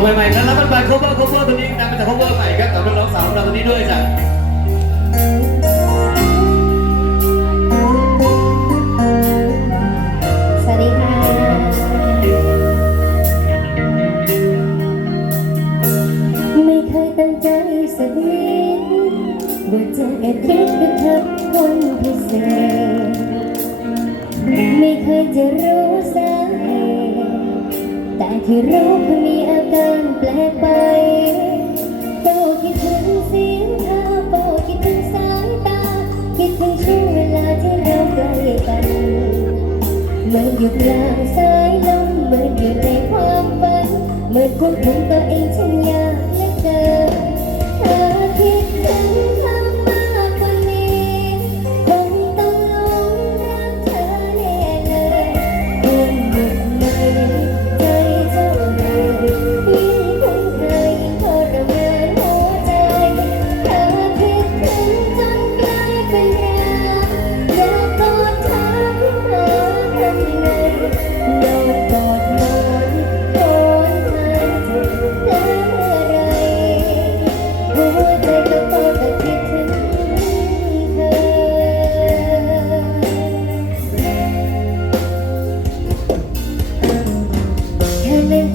ใหม่ๆนั้นแล้วมันไป cover cover ตัวนี้นำมาจาก cover ใหม่ครับกับน้องสาวของเราตัวนี้ด้วยจ้ะสวัสดีค่ะไม่เคยตั้งใจสักนิดว่าจะแอบคิดกับเธอคนพิเศษไม่เคยจะรู้สาเหตุแต่ที่รู้คือมีอาการ แปลกไปเฝ้าคิดถึงเสียงเธอเฝ้าคิดถึงสายตา คิดถึงช่วงเวลาที่เราใกล้กันเหมือนอยู่กลางสายลมเหมือนอยู่ในความฝันเหมือนควบคุมตัวเองฉันยาก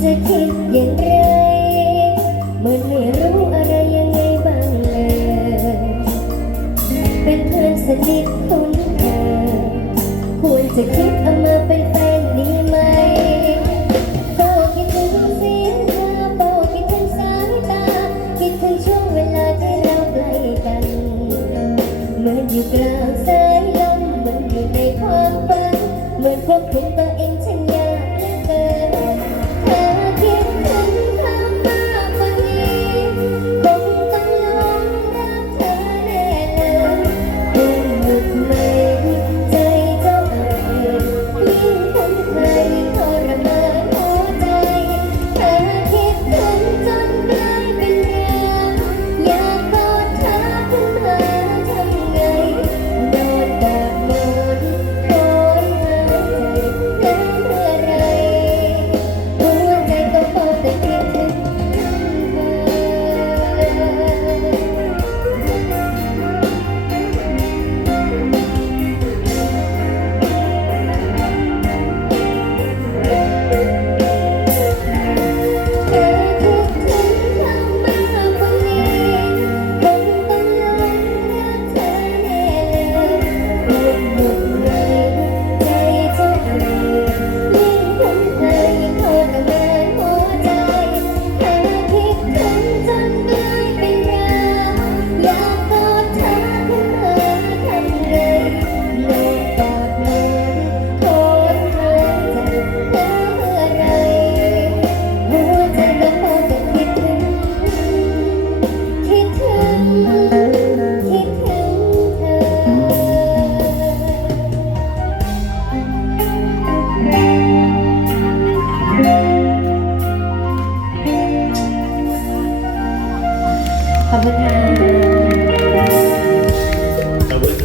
จะคิดอย่างไรเหมือนไม่รู้อะไร เหมือนความนเหมือนควบคุมตัวเอ I love you.